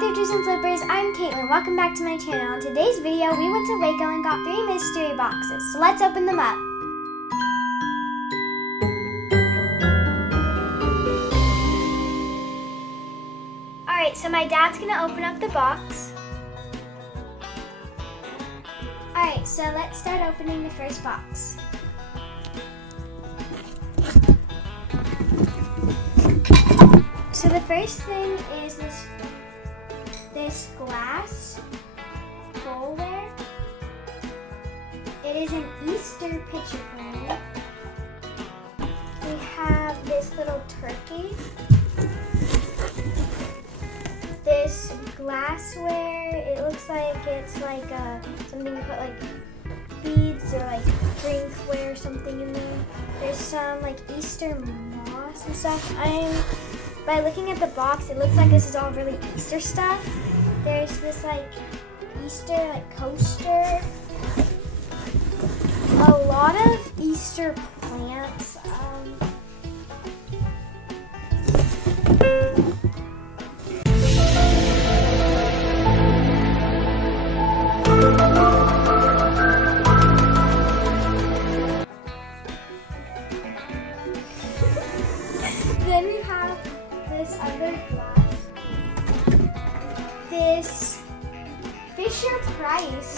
Thrifters and Flippers, I'm Caitlin. Welcome back to my channel. In today's video, we went to Waco and got 3 mystery boxes. So let's open them up. Alright, so my dad's going to open up the box. Alright, so let's start opening the first box. So the first thing is this glass bowlware. It is an Easter picture frame. We have this little turkey. This glassware, it looks like it's like something you put like beads or like drinkware or something in there. There's some like Easter moss and stuff. By looking at the box, it looks like this is all really Easter stuff. There's this like Easter like coaster. A lot of Easter plants. Then we have this other glass. This Fisher-Price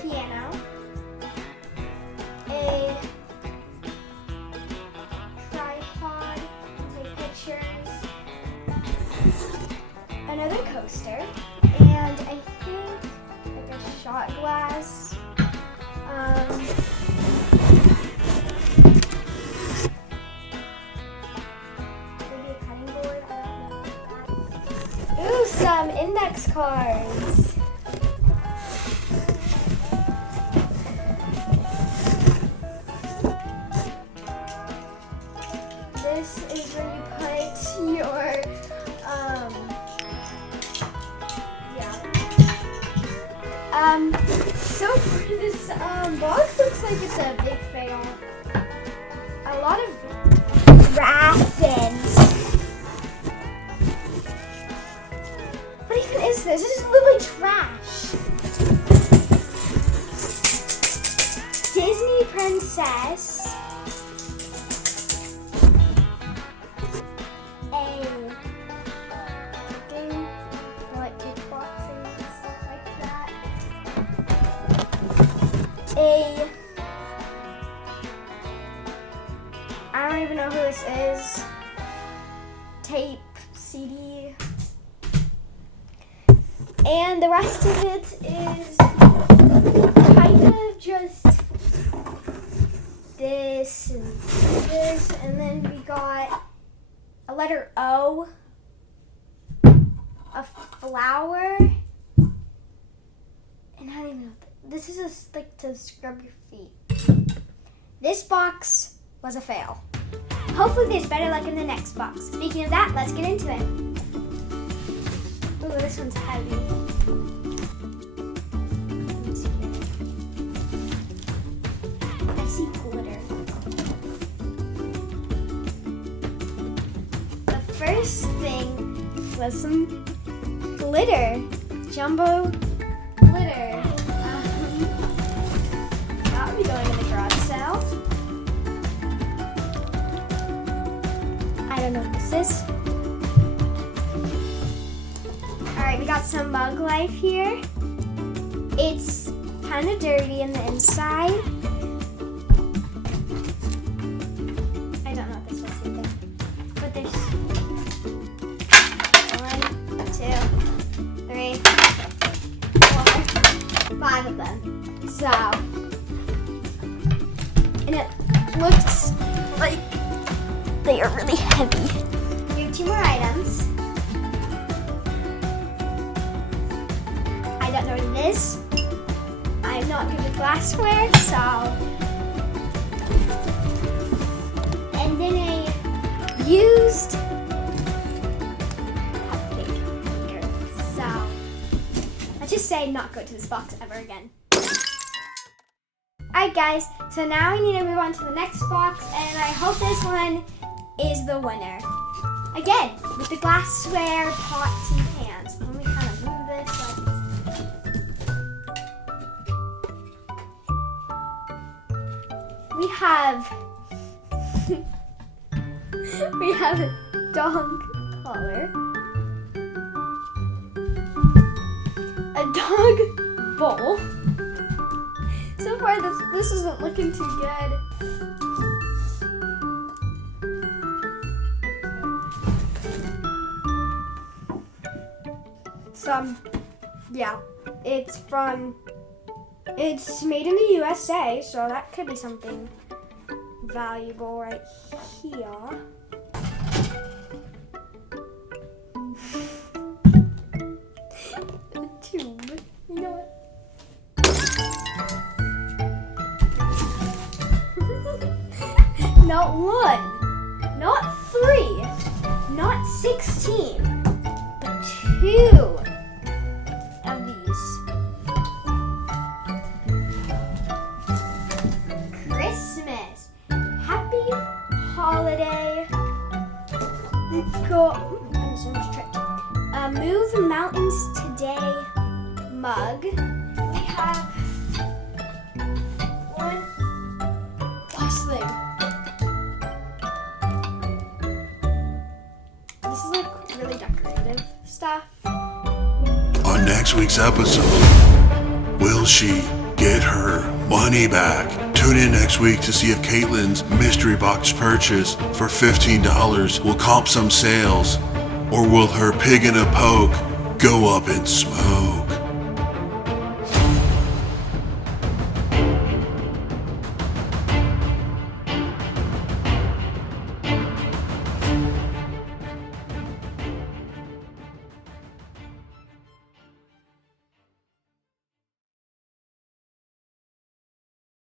piano. A tripod to take pictures. Another coaster. And I think like a shot glass. Ooh, some index cards. This is where you put your, so far this box looks like it's a big fail. A lot of rations. What even is this? This is literally trash. Disney princess. A thing like kickboxing and stuff like that. I don't even know who this is. Tape CD. And the rest of it is kind of just this and this. And then we got a letter O, a flower, and I don't even know. This is a stick to scrub your feet. This box was a fail. Hopefully there's better luck in the next box. Speaking of that, let's get into it. Ooh, this one's heavy. I see glitter. The first thing was some glitter. Jumbo glitter. That'll be going in the garage sale. I don't know what this is. Alright, we got some Mug Life here. It's kind of dirty in the inside. I don't know what this was either. But there's 1, 2, 3, 4, 5 of them. So, and it looks like they are really heavy. We have 2 more items. I don't know what it is. I'm not good with glassware, so. And then a used cupcake here. So, let's just say not go to this box ever again. Alright guys, so now we need to move on to the next box, and I hope this one is the winner. Again, with the glassware, pots, and pans. Let me kind of move this up. We have a dog collar, a dog bowl. So far, this isn't looking too good. It's made in the USA, so that could be something valuable right here. The tube, you know what? Not 1, not 3, not 16, but 2 of these. Christmas. Happy holiday. Move mountains today mug. We have one last thing. This is like really decorative stuff. On next week's episode, will she get her money back? Tune in next week to see if Caitlin's mystery box purchase for $15 will comp some sales, or will her pig in a poke go up in smoke?